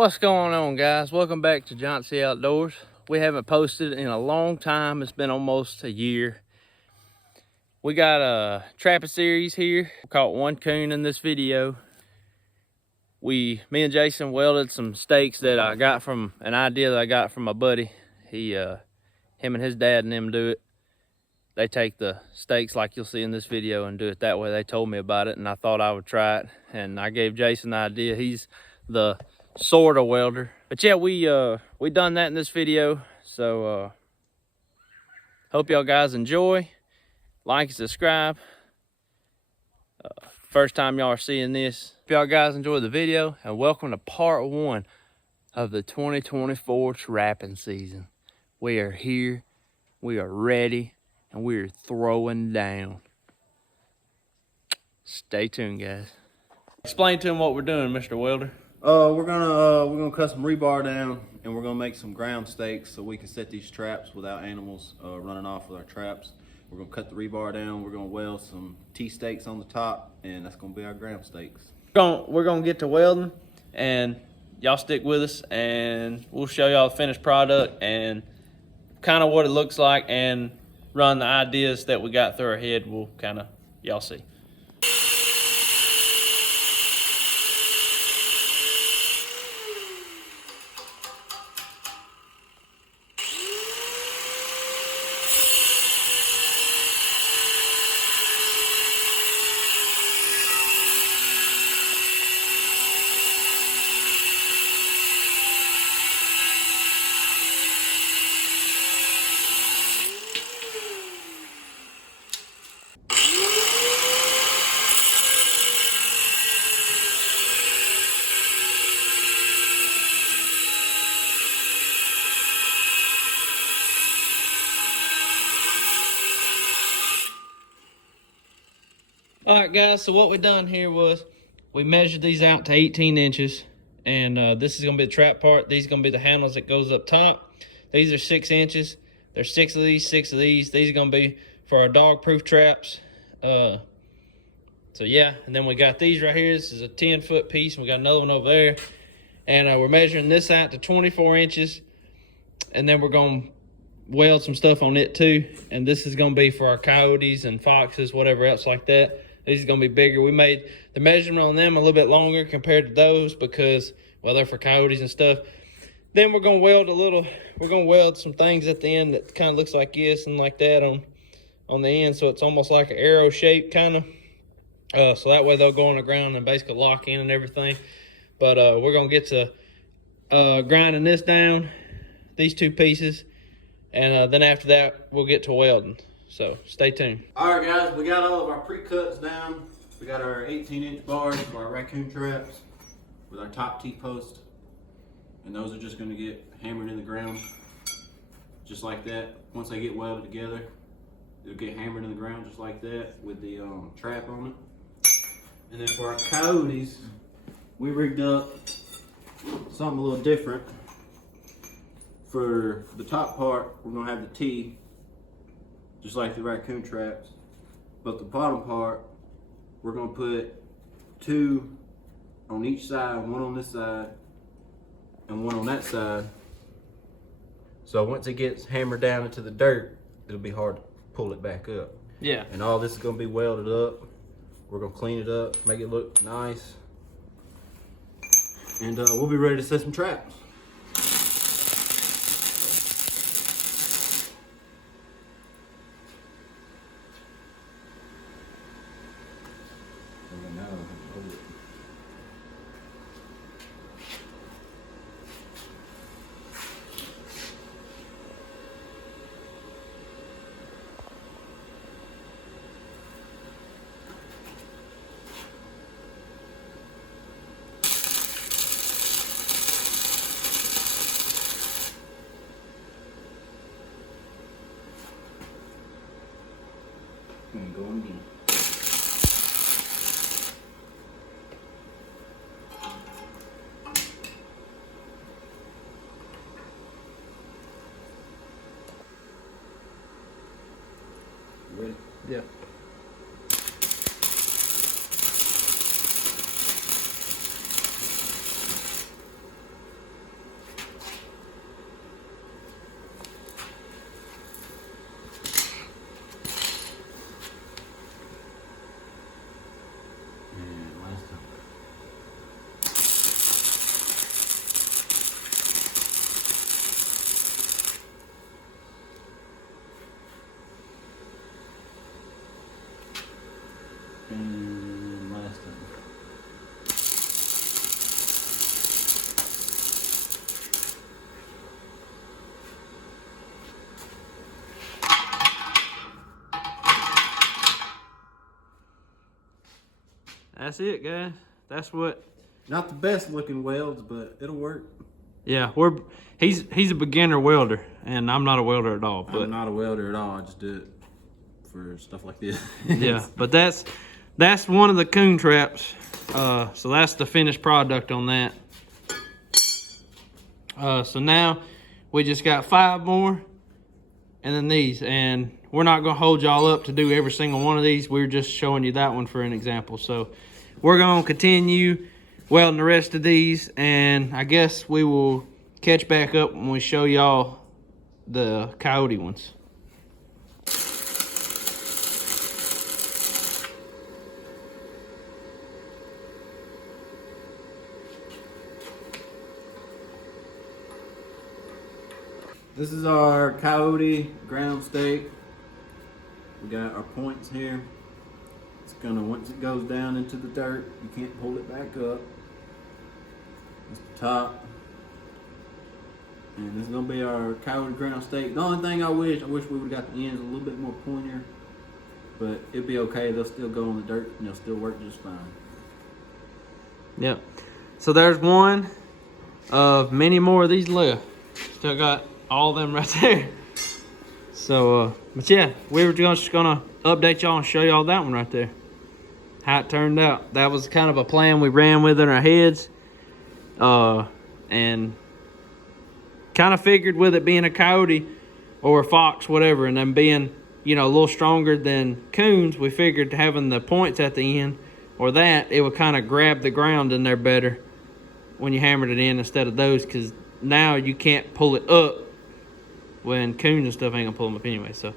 What's going on, guys? Welcome back to Johnsey Outdoors. We haven't posted in a long time. It's been almost a year. We got a trapping series here. We caught one coon in this video. Me and Jason welded some stakes that I got from an idea that I got from my buddy. Him and his dad and them do it. They take the stakes like you'll see in this video and do it that way. They told me about it and I thought I would try it. And I gave Jason the idea. He's the sort of welder. But yeah, we done that in this video. So hope y'all guys enjoy. Like and subscribe. First time y'all are seeing this. Hope y'all guys enjoy the video and welcome to part 1 of the 2024 trapping season. We are here, we are ready, and we are throwing down. Stay tuned, guys. Explain to him what we're doing, Mr. Welder. We're gonna cut some rebar down, and we're gonna make some ground stakes so we can set these traps without animals running off with our traps. We're gonna cut the rebar down. We're gonna weld some T-stakes on the top, and that's gonna be our ground stakes. We're gonna get to welding, and y'all stick with us, and we'll show y'all the finished product and kind of what it looks like, and run the ideas that we got through our head. We'll kind of y'all see. All right, guys, so what we done here was we measured these out to 18 inches, and this is gonna be the trap part. These are gonna be the handles that goes up top. These are 6 inches. There's 6 of these, 6 of these. These are gonna be for our dog-proof traps. So yeah, and then we got these right here. This is a 10-foot piece, and we got another one over there. And we're measuring this out to 24 inches, and then we're gonna weld some stuff on it too. And this is gonna be for our coyotes and foxes, whatever else like that. These are gonna be bigger. We made the measurement on them a little bit longer compared to those because, well, they're for coyotes and stuff. Then we're gonna weld some things at the end that kind of looks like this and like that on the end, so it's almost like an arrow shape kind of. So that way they'll go on the ground and basically lock in and everything. But we're gonna get to grinding this down, these 2 pieces, and then after that we'll get to welding. So stay tuned. All right, guys, we got all of our pre-cuts down. We got our 18-inch bars for our raccoon traps with our top T-post, and those are just going to get hammered in the ground just like that. Once they get welded together, they'll get hammered in the ground just like that with the trap on it. And then for our coyotes, we rigged up something a little different. For the top part, we're going to have the T just like the raccoon traps, but the bottom part, we're gonna put 2 on each side, 1 on this side and 1 on that side. So once it gets hammered down into the dirt, it'll be hard to pull it back up. Yeah. And all this is gonna be welded up. We're gonna clean it up, make it look nice, and we'll be ready to set some traps. And go again. Ready? Yeah. that's it, guys. That's what. Not the best looking welds, but it'll work. Yeah, he's a beginner welder, and I'm not a welder at all. But I'm not a welder at all. I just do it for stuff like this. yeah, but that's one of the coon traps. So that's the finished product on that. So now we just got 5 more, and then these. And we're not gonna hold y'all up to do every single one of these. We're just showing you that one for an example. So we're gonna continue welding the rest of these, and I guess we will catch back up when we show y'all the Coyote ones. This is our Coyote ground stake. We got our points here. It's gonna, once it goes down into the dirt, you can't pull it back up. That's the top. And this is gonna be our Coyote ground stake. The only thing I wish we would've got the ends a little bit more pointier, but it'll be okay. They'll still go in the dirt and they'll still work just fine. Yep. So there's one of many more of these left. Still got all of them right there. So, but yeah, we were just gonna update y'all and show y'all that one right there. How it turned out. That was kind of a plan we ran with in our heads. And kind of figured with it being a coyote or a fox, whatever, and them being, you know, a little stronger than coons, we figured having the points at the end or that, it would kind of grab the ground in there better when you hammered it in instead of those, because now you can't pull it up when coons and stuff ain't gonna pull them up anyway. So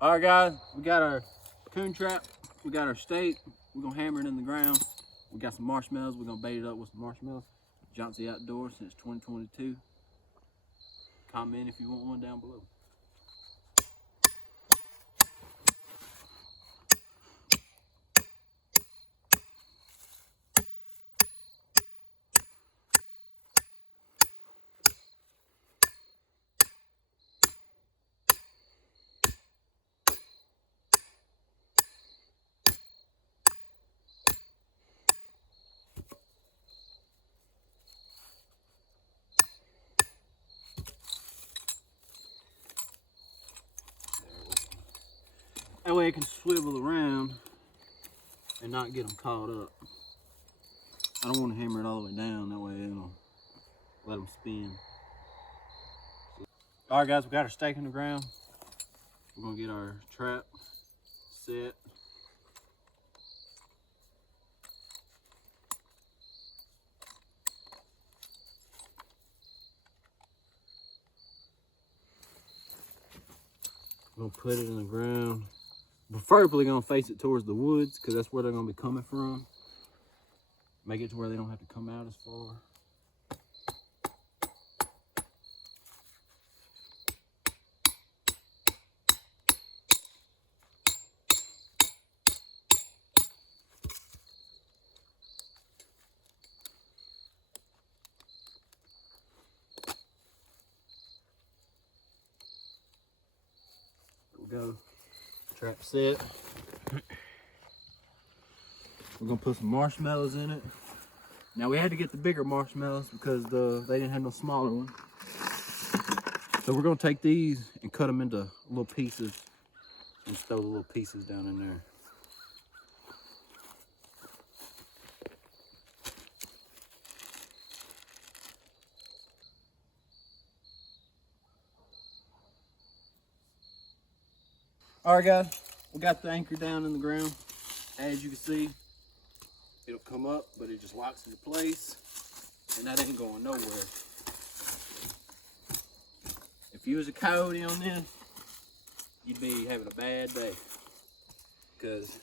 all right, guys, we got our coon trap, we got our stake, we're gonna hammer it in the ground. We got some marshmallows, we're gonna bait it up with some marshmallows. Johnson Outdoors since 2022. Comment if you want one down below. That way it can swivel around and not get them caught up. I don't want to hammer it all the way down, that way it'll let them spin. All right, guys, we got our stake in the ground. We're gonna get our trap set. We're gonna put it in the ground. Preferably gonna face it towards the woods because that's where they're gonna be coming from. Make it to where they don't have to come out as far. There we go. Trap set. We're gonna put some marshmallows in it. Now we had to get the bigger marshmallows because they didn't have no smaller one. So we're gonna take these and cut them into little pieces and just throw the little pieces down in there. All right, guys, we got the anchor down in the ground. As you can see, it'll come up, but it just locks into place, and that ain't going nowhere. If you was a coyote on this, you'd be having a bad day, because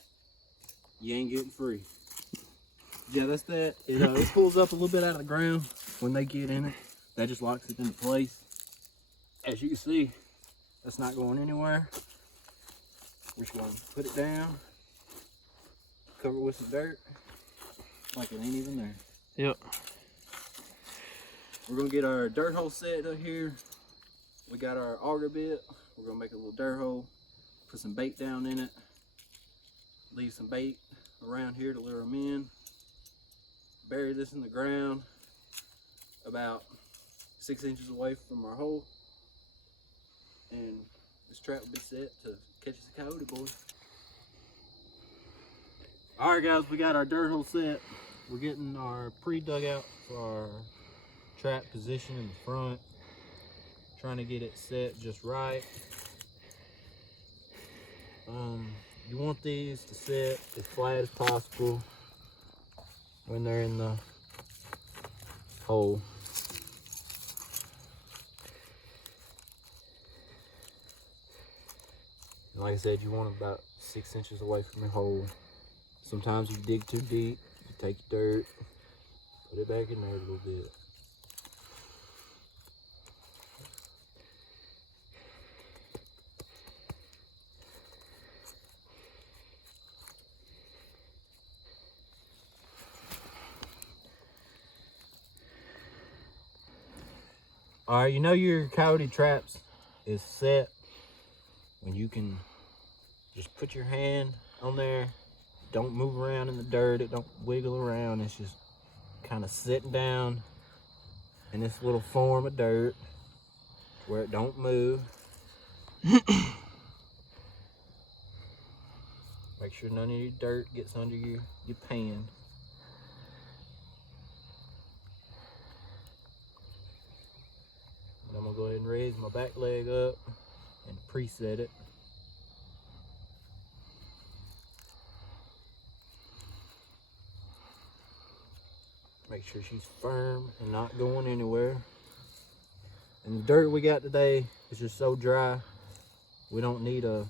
you ain't getting free. Yeah, that's that. It pulls up a little bit out of the ground when they get in it. That just locks it into place. As you can see, that's not going anywhere. We're just gonna put it down, cover it with some dirt, like it ain't even there. yep. We're gonna get our dirt hole set up here. We got our auger bit. We're gonna make a little dirt hole, Put some bait down in it. Leave some bait around here to lure them in. Bury this in the ground about 6 inches away from our hole. And this trap will be set to catch us a coyote, boys. All right, guys, we got our dirt hole set. We're getting our pre-dug out for our trap position in the front. Trying to get it set just right. You want these to set as flat as possible when they're in the hole. And like I said, you want them about 6 inches away from your hole. Sometimes you dig too deep, you take your dirt, put it back in there a little bit. All right, you know your coyote traps is set when you can just put your hand on there. Don't move around in the dirt. It don't wiggle around. It's just kind of sitting down in this little form of dirt where it don't move. Make sure none of your dirt gets under your pan. I'm gonna go ahead and raise my back leg up and preset it. Make sure she's firm and not going anywhere. And the dirt we got today is just so dry. We don't need a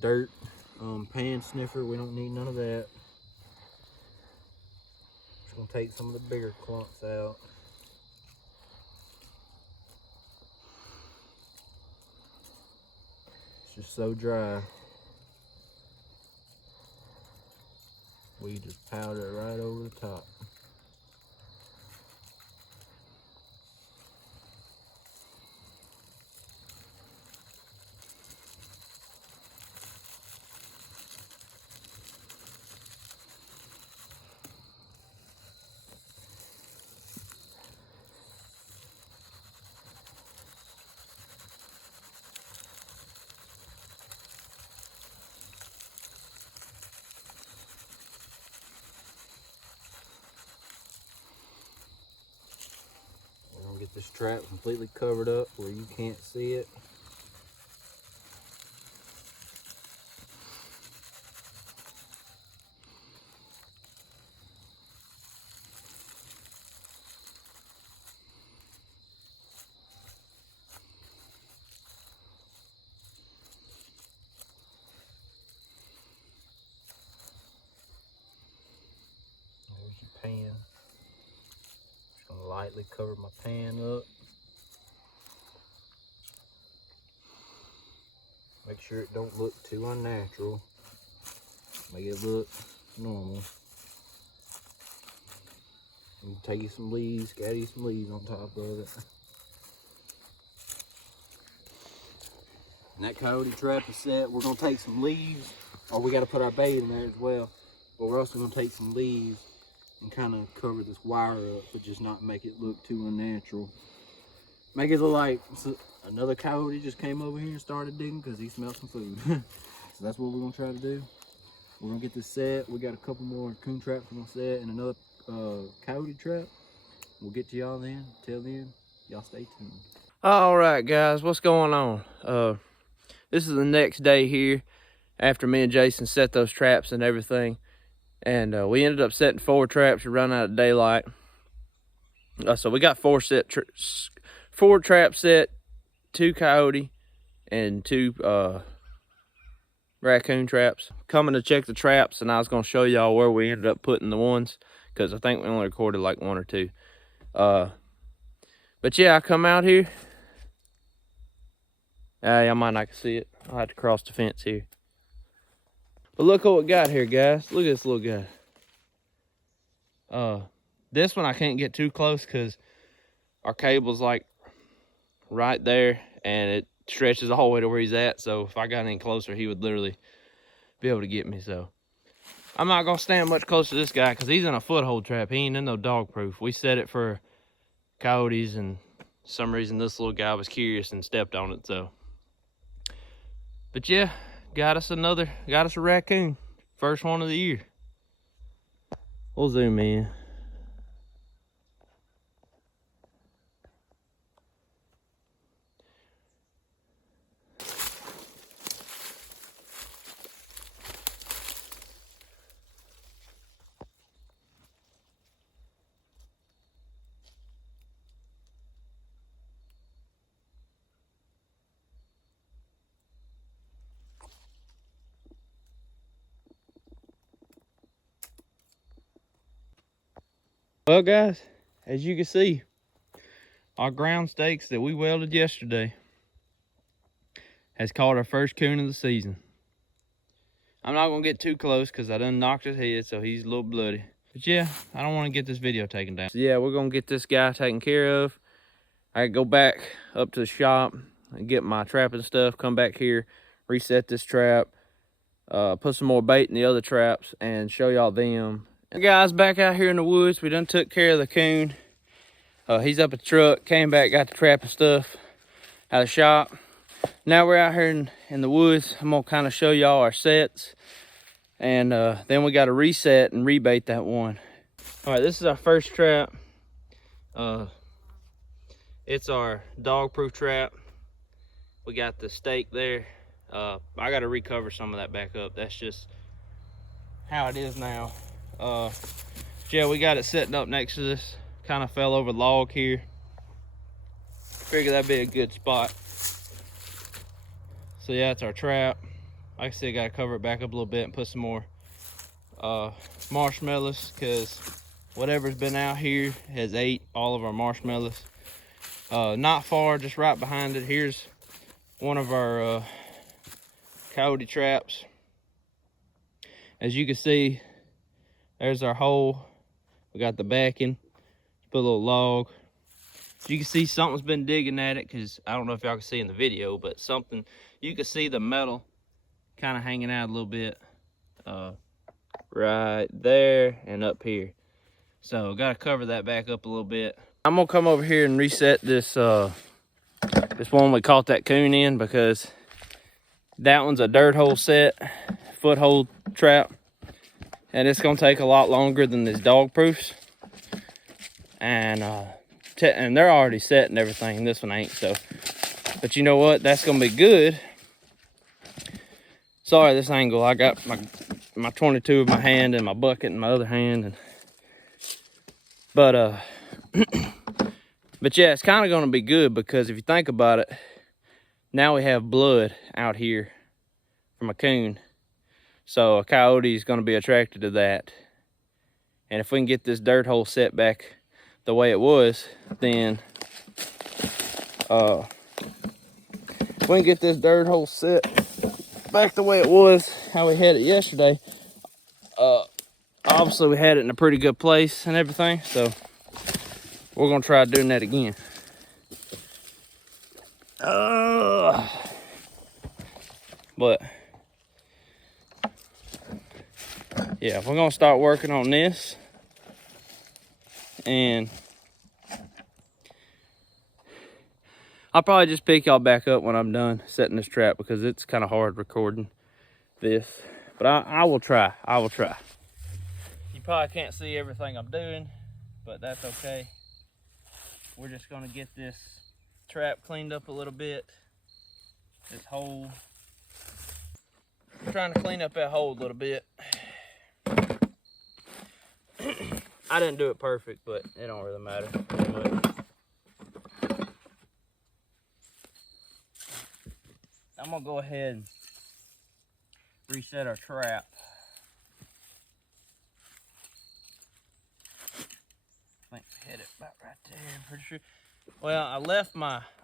dirt pan sniffer. We don't need none of that. Just gonna take some of the bigger clumps out. Just so dry. We just powder it right over the top. Get this trap completely covered up where you can't see it. There's your pan. Just gonna lightly cover my pan up. Make sure it don't look too unnatural. Make it look normal. And take you some leaves, scatter you some leaves on top of it. And that coyote trap is set. We're gonna take some leaves, or we gotta put our bait in there as well. But we're also gonna take some leaves and kind of cover this wire up, but just not make it look too unnatural. Make it look like another coyote just came over here and started digging because he smelled some food. So that's what we're gonna try to do. We're gonna get this set. We got a couple more coon traps we're gonna set and another coyote trap. We'll get to y'all then. Till then, y'all stay tuned. All right, guys, what's going on? This is the next day here after me and Jason set those traps and everything. And we ended up setting 4 traps to run out of daylight. So we got 4 traps set, 2 coyote and 2 raccoon traps. Coming to check the traps, and I was going to show y'all where we ended up putting the ones, because I think we only recorded like 1 or 2. But yeah, I come out here. Y'all might not see it. I'll have to cross the fence here. But look what we got here, guys. Look at this little guy. This one I can't get too close because our cable's like right there, and stretches all the way to where he's at. So if I got any closer, he would literally be able to get me. So I'm not gonna stand much closer to this guy because he's in a foothold trap. He ain't in no dog proof. We set it for coyotes, and for some reason this little guy was curious and stepped on it. So, but yeah, got us a raccoon. First one of the year. We'll zoom in. Well, guys, as you can see, our ground stakes that we welded yesterday has caught our first coon of the season. I'm not gonna get too close because I done knocked his head, so he's a little bloody. But yeah, I don't want to get this video taken down. So yeah, we're gonna get this guy taken care of. I go back up to the shop and get my trapping stuff, come back here, reset this trap, put some more bait in the other traps, and show y'all them. And guys, back out here in the woods, we done took care of the coon. He's up at the truck, came back, got the trapping stuff out of the shop. Now we're out here in the woods. I'm gonna kind of show y'all our sets, and then we got to reset and rebait that one. All right, this is our first trap. It's our dog proof trap. We got the stake there. I got to recover some of that back up. That's just how it is now. Yeah, we got it setting up next to this kind of fell over log here. Figure that'd be a good spot. So yeah, it's our trap. Like I said, gotta cover it back up a little bit and put some more marshmallows, because whatever's been out here has ate all of our marshmallows. Not far, just right behind it, here's one of our coyote traps. As you can see, there's our hole. We got the backing. Put a little log. You can see something's been digging at it, because I don't know if y'all can see in the video, but something, you can see the metal kind of hanging out a little bit right there and up here. So got to cover that back up a little bit. I'm gonna come over here and reset this this one we caught that coon in, because that one's a dirt hole set, foothold trap, and it's gonna take a lot longer than these dog proofs. And they're already set and everything. This one ain't, so. But you know what? That's gonna be good. Sorry, this angle. I got my 22 in my hand and my bucket in my other hand, but but yeah, it's kind of gonna be good, because if you think about it, now we have blood out here from a coon, so a coyote is gonna be attracted to that. And if we can get this dirt hole set back the way it was, then if we can get this dirt hole set back the way it was, how we had it yesterday, obviously we had it in a pretty good place and everything, so we're gonna try doing that again. But yeah, we're gonna start working on this, and I'll probably just pick y'all back up when I'm done setting this trap, because it's kind of hard recording this, but I will try. You probably can't see everything I'm doing, but that's okay. We're just gonna get this trap cleaned up a little bit. This hole, I'm trying to clean up that hole a little bit. I didn't do it perfect, but it don't really matter. I'm gonna go ahead and reset our trap. I think we hit it about right there, I'm pretty sure. Well, I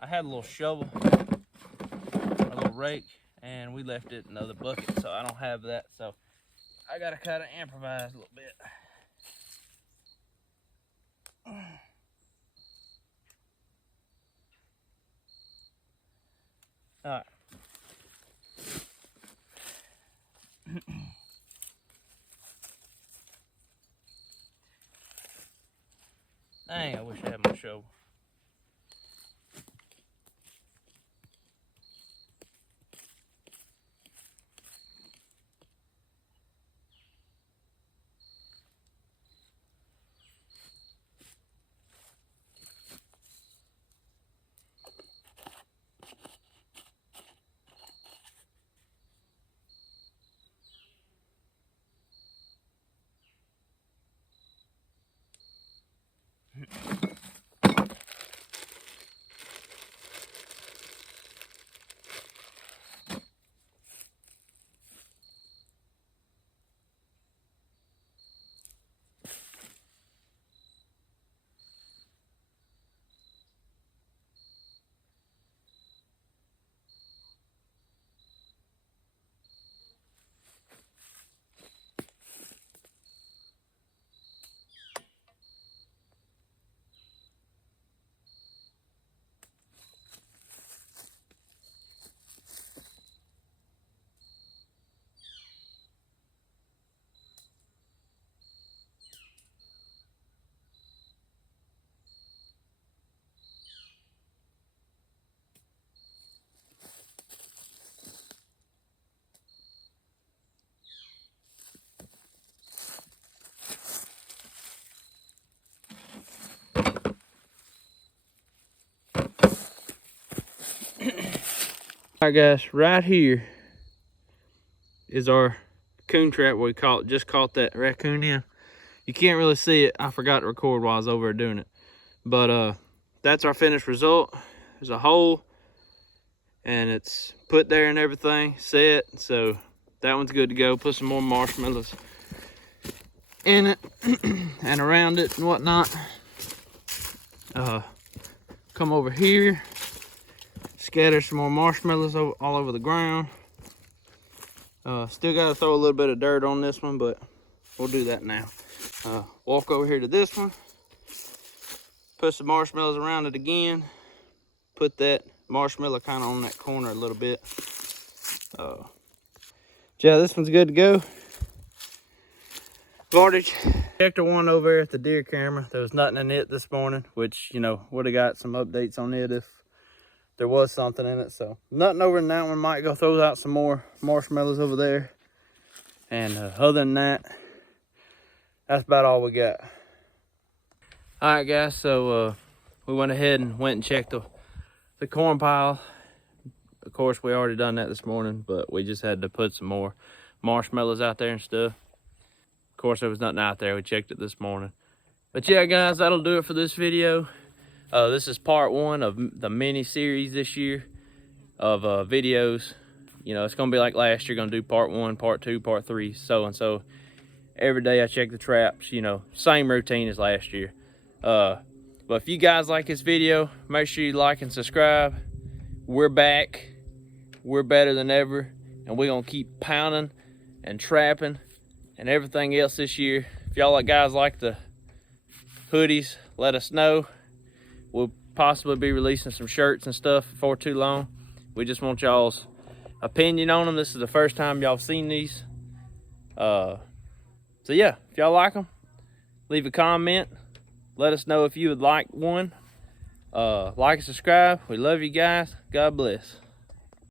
had a little shovel, a little rake, and we left it in another bucket, so I don't have that, so I gotta kind of improvise a little bit. All right. Dang, I wish I had my shovel. All right, guys, right here is our coon trap. We just caught that raccoon in. You can't really see it. I forgot to record while I was over there doing it. But that's our finished result. There's a hole and it's put there and everything set. So that one's good to go. Put some more marshmallows in it and around it and whatnot. Come over here, scatter some more marshmallows all over the ground. Still got to throw a little bit of dirt on this one, but we'll do that now. Walk over here to this one, put some marshmallows around it again, put that marshmallow kind of on that corner a little bit. Yeah, this one's good to go. Voltage. Checked the one over at the deer camera. There was nothing in it this morning, which, you know, would have got some updates on it if there was something in it. So nothing over in that one. Might go throw out some more marshmallows over there. And other than that, that's about all we got. All right, guys, so we went ahead and went and checked the corn pile. Of course, we already done that this morning, but we just had to put some more marshmallows out there and stuff. Of course, there was nothing out there. We checked it this morning. But yeah, guys, that'll do it for this video. This is part one of the mini series this year of videos. You know, it's gonna be like last year. Gonna do part one, part two, part three, so and so. Every day I check the traps. You know, same routine as last year. But if you guys like this video, make sure you like and subscribe. We're back. We're better than ever, and we're gonna keep pounding and trapping and everything else this year. If y'all guys like the hoodies, let us know. We'll possibly be releasing some shirts and stuff before too long. We just want y'all's opinion on them. This is the first time y'all seen these. So yeah, if y'all like them, leave a comment. Let us know if you would like one. Like and subscribe. We love you guys. God bless.